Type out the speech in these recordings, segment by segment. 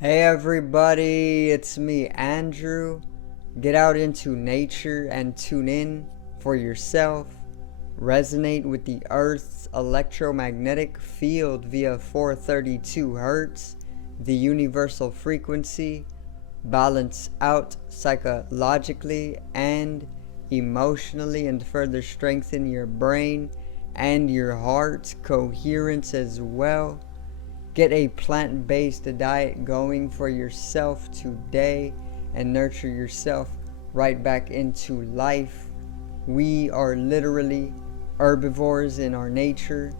Hey everybody, it's me, Andrew. Get out into nature and tune in for yourself. Resonate with the Earth's electromagnetic field via 432 Hertz, the universal frequency. Balance out psychologically and emotionally, and further strengthen your brain and your heart's coherence as well. Get a plant-based diet going for yourself today and nurture yourself right back into life. We are literally herbivores in our nature.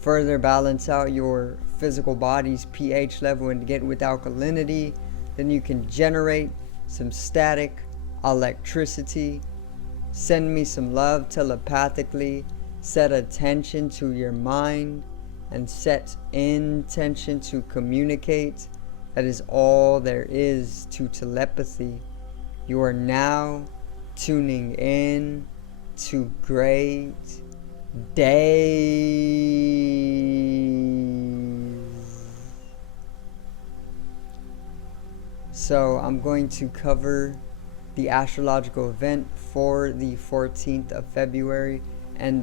Further balance out your physical body's pH level and get with alkalinity. Then you can generate some static electricity. Send me some love telepathically. Set attention to your mind and set intention to communicate. That is all there is to telepathy. You are now tuning in to great days. So I'm going to cover the astrological event for the 14th of February, and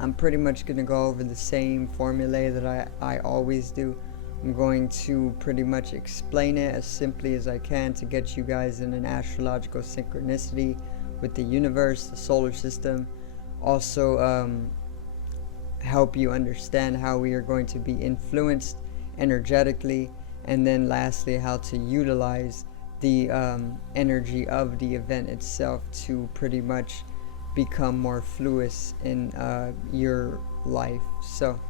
I'm pretty much going to go over the same formulae that I always do. I'm going to pretty much explain it as simply as I can to get you guys in an astrological synchronicity with the universe, the solar system. Also help you understand how we are going to be influenced energetically. And then lastly, how to utilize the energy of the event itself to pretty much become more fluid in your life. So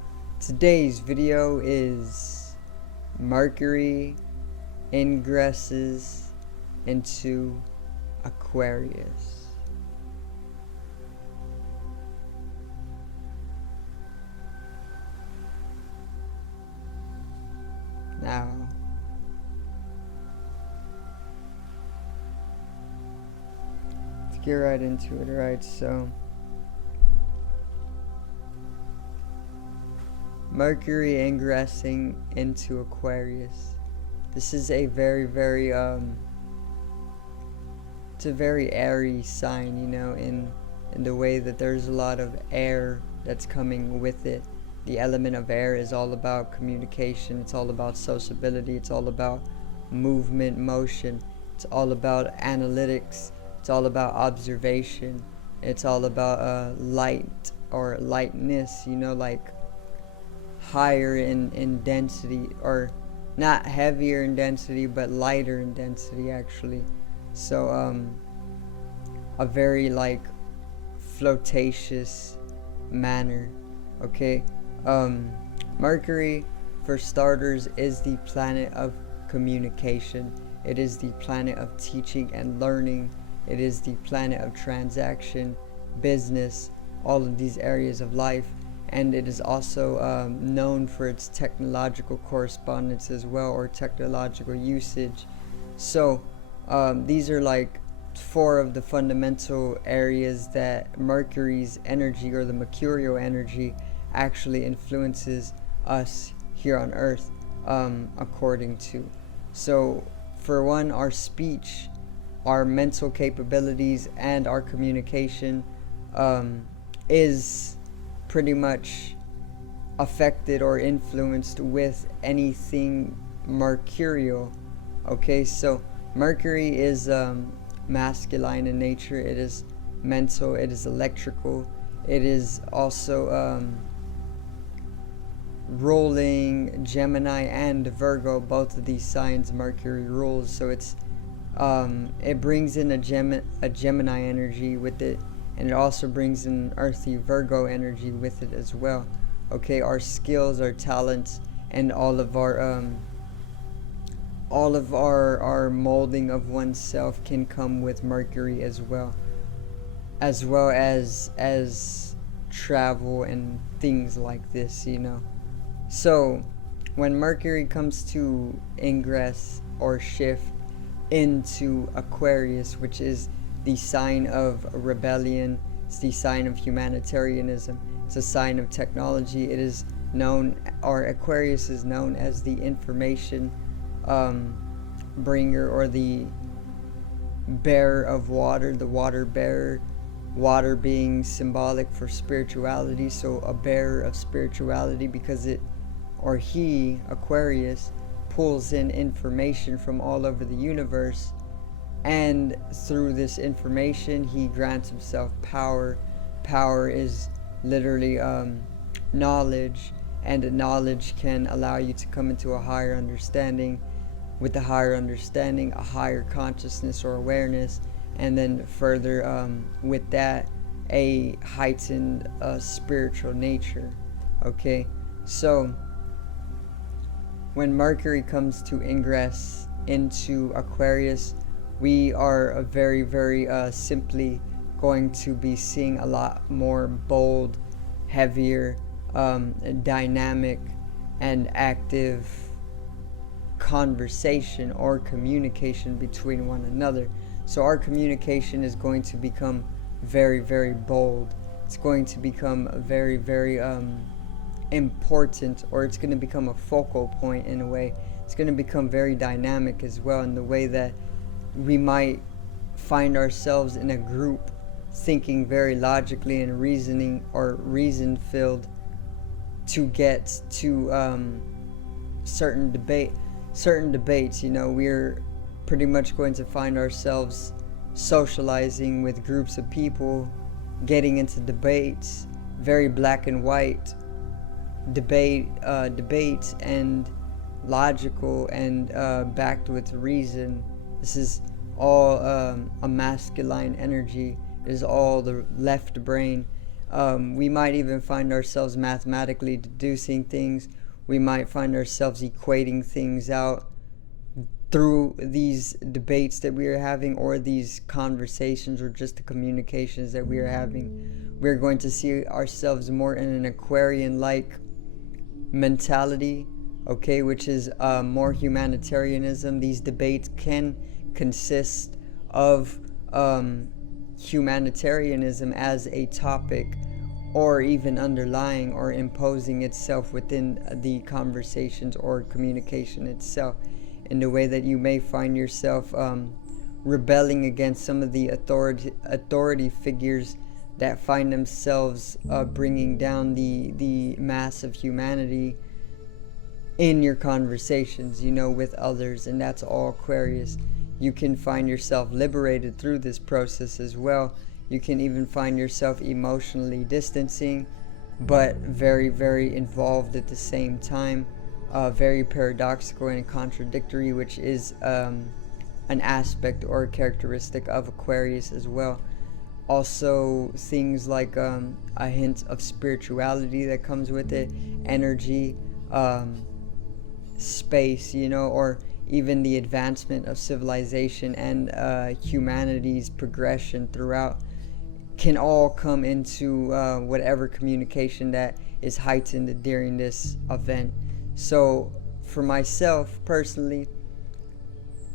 today's video is Mercury ingresses into Aquarius. Now, get right into it, right? So Mercury ingressing into Aquarius. This is a very it's a very airy sign, you know, in the way that there's a lot of air that's coming with it. The element of air is all about communication, it's all about sociability, it's all about movement, motion, it's all about analytics, it's all about observation, it's all about light or lightness, you know, like higher in density, or not heavier in density but lighter in density actually. So a very like flotatious manner. Okay. Mercury, for starters, is the planet of communication. It is the planet of teaching and learning. It is the planet of transaction, business, all of these areas of life. And it is also known for its technological correspondence as well, or technological usage. So these are like four of the fundamental areas that Mercury's energy, or the mercurial energy, actually influences us here on Earth according to. So for one, our speech, our mental capabilities, and our communication is pretty much affected or influenced with anything mercurial. Okay, so Mercury is masculine in nature. It is mental, it is electrical, it is also ruling Gemini and Virgo. Both of these signs Mercury rules, so it's it brings in a Gemini energy with it, and it also brings in earthy Virgo energy with it as well. Okay, our skills, our talents, and all of our molding of oneself can come with Mercury as well as travel and things like this, you know. So when Mercury comes to ingress or shift into Aquarius, which is the sign of rebellion, it's the sign of humanitarianism, it's a sign of technology, it is known, or Aquarius is known as the information bringer, or the bearer of water, the water bearer, water being symbolic for spirituality. So a bearer of spirituality, because it, or he, Aquarius, pulls in information from all over the universe, and through this information he grants himself power. Power is literally knowledge, and knowledge can allow you to come into a higher understanding. With a higher understanding, a higher consciousness or awareness, and then further with that, a heightened spiritual nature. Okay, so when Mercury comes to ingress into Aquarius, we are very, very simply going to be seeing a lot more bold, heavier, dynamic, and active conversation or communication between one another. So our communication is going to become very, very bold. It's going to become very, very important, or it's going to become a focal point in a way. It's going to become very dynamic as well, in the way that we might find ourselves in a group thinking very logically and reasoning, or reason filled, to get to certain debates. You know, we're pretty much going to find ourselves socializing with groups of people, getting into debates, very black and white debates, and logical and backed with reason. This is all a masculine energy. It is all the left brain. We might even find ourselves mathematically deducing things. We might find ourselves equating things out through these debates that we are having, or these conversations, or just the communications that we are having. We're going to see ourselves more in an Aquarian-like mentality, okay, which is more humanitarianism. These debates can consist of humanitarianism as a topic, or even underlying or imposing itself within the conversations or communication itself, in the way that you may find yourself rebelling against some of the authority figures that find themselves bringing down the mass of humanity in your conversations, you know, with others. And that's all Aquarius. You can find yourself liberated through this process as well. You can even find yourself emotionally distancing, but very, very involved at the same time. Very paradoxical and contradictory, which is an aspect or a characteristic of Aquarius as well. Also, things like a hint of spirituality that comes with it, energy, space, you know, or even the advancement of civilization and humanity's progression throughout, can all come into whatever communication that is heightened during this event. So for myself personally,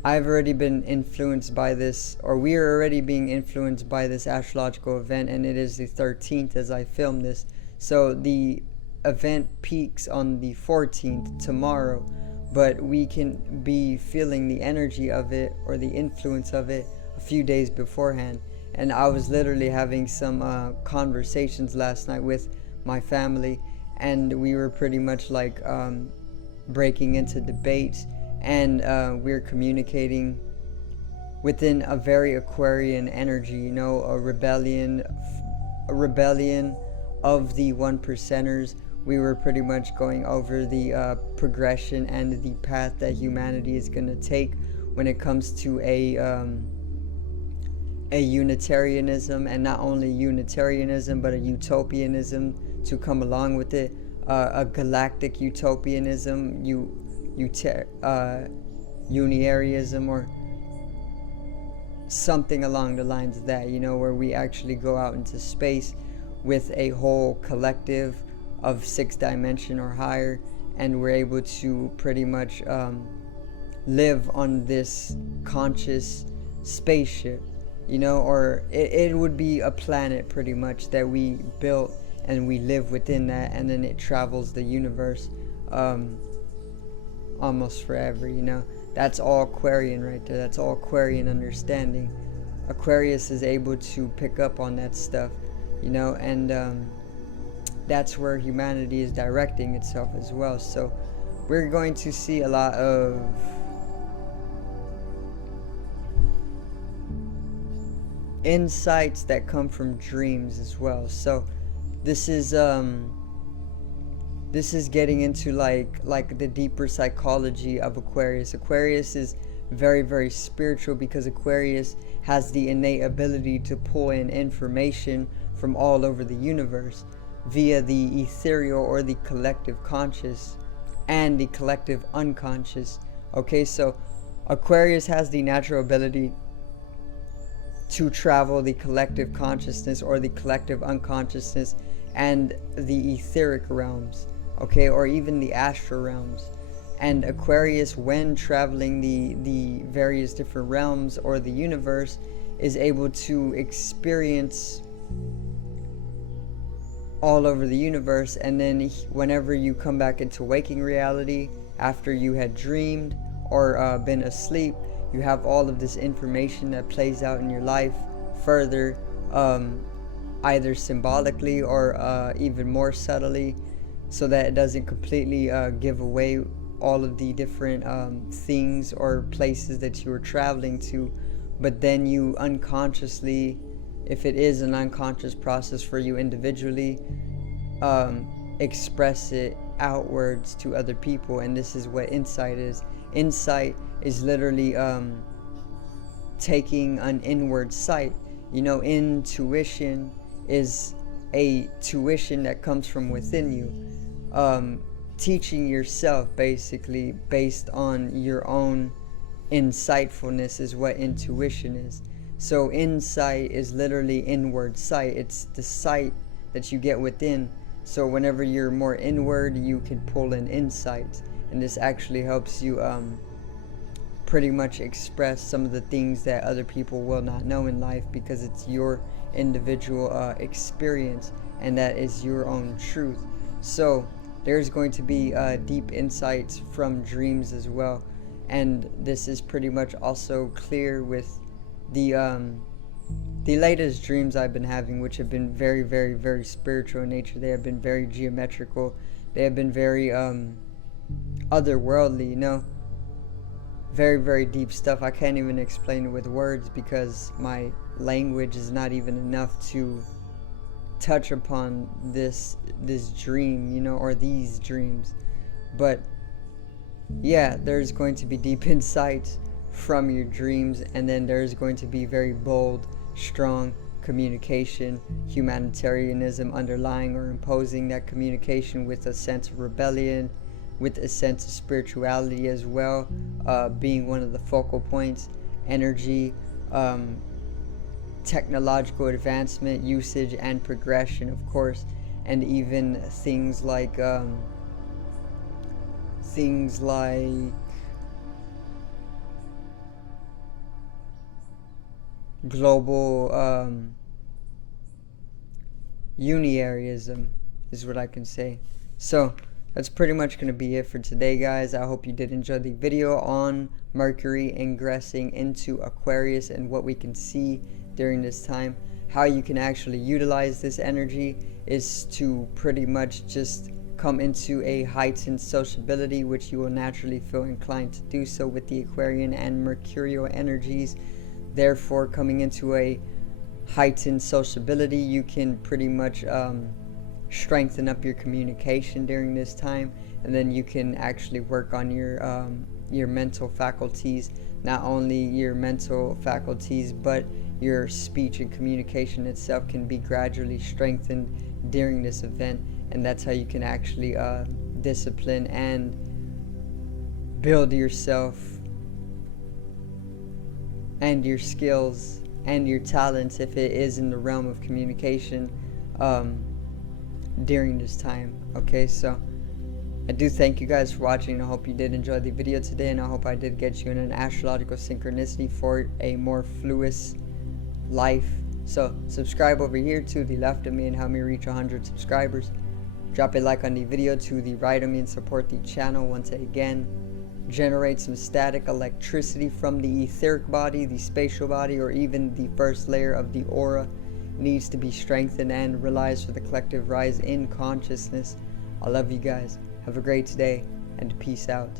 I've already been influenced by this, or we are already being influenced by this astrological event, and it is the 13th as I film this. So the event peaks on the 14th, tomorrow, but we can be feeling the energy of it, or the influence of it, a few days beforehand. And I was literally having some conversations last night with my family, and we were pretty much like breaking into debates, and we're communicating within a very Aquarian energy, you know, a rebellion of the 1%ers. We were pretty much going over the progression and the path that humanity is going to take when it comes to a Unitarianism, and not only Unitarianism but a utopianism to come along with it, a galactic utopianism, uniarism, or something along the lines of that, you know, where we actually go out into space with a whole collective of 6th dimension or higher, and we're able to pretty much live on this conscious spaceship, you know, or it would be a planet pretty much that we built and we live within that, and then it travels the universe almost forever, you know. That's all Aquarian right there. That's all Aquarian understanding. Aquarius is able to pick up on that stuff, you know, and that's where humanity is directing itself as well. So we're going to see a lot of insights that come from dreams as well. So this is getting into like the deeper psychology of Aquarius. Aquarius is very, very spiritual because Aquarius has the innate ability to pull in information from all over the universe via the ethereal or the collective conscious and the collective unconscious. Okay, so Aquarius has the natural ability to travel the collective consciousness or the collective unconsciousness and the etheric realms, okay, or even the astral realms. And Aquarius, when traveling the various different realms or the universe, is able to experience all over the universe. And then whenever you come back into waking reality after you had dreamed or been asleep, you have all of this information that plays out in your life further, either symbolically or even more subtly, so that it doesn't completely give away all of the different things or places that you were traveling to, but then you unconsciously, if it is an unconscious process for you individually, express it outwards to other people. And this is what insight is. Insight is literally taking an inward sight. You know, intuition is a tuition that comes from within you. Teaching yourself basically based on your own insightfulness is what intuition is. So insight is literally inward sight. It's the sight that you get within. So whenever you're more inward, you can pull in insight, and this actually helps you pretty much express some of the things that other people will not know in life, because it's your individual experience, and that is your own truth. So there's going to be deep insights from dreams as well, and this is pretty much also clear with the latest dreams I've been having, which have been very, very, very spiritual in nature. They have been very geometrical. They have been very otherworldly, you know, very, very deep stuff. I can't even explain it with words because my language is not even enough to touch upon this dream, you know, or these dreams. But yeah, there's going to be deep insights from your dreams, and then there's going to be very bold, strong communication, humanitarianism underlying or imposing that communication, with a sense of rebellion, with a sense of spirituality as well, being one of the focal points, energy, technological advancement, usage, and progression, of course, and even things like global unitarianism is what I can say. So that's pretty much going to be it for today, guys. I hope you did enjoy the video on Mercury ingressing into Aquarius and what we can see during this time. How you can actually utilize this energy is to pretty much just come into a heightened sociability, which you will naturally feel inclined to do so with the Aquarian and Mercurial energies. Therefore, coming into a heightened sociability, you can pretty much strengthen up your communication during this time, and then you can actually work on your mental faculties. Not only your mental faculties, but your speech and communication itself can be gradually strengthened during this event, and that's how you can actually discipline and build yourself and your skills and your talents, if it is in the realm of communication, during this time. Okay, so I do thank you guys for watching. I hope you did enjoy the video today, and I hope I did get you in an astrological synchronicity for a more fluid life, So subscribe over here to the left of me and help me reach 100 subscribers. Drop a like on the video to the right of me and support the channel once again. Generate some static electricity from the etheric body, the spatial body, or even the first layer of the aura needs to be strengthened and relies for the collective rise in consciousness. I love you guys. Have a great day and peace out.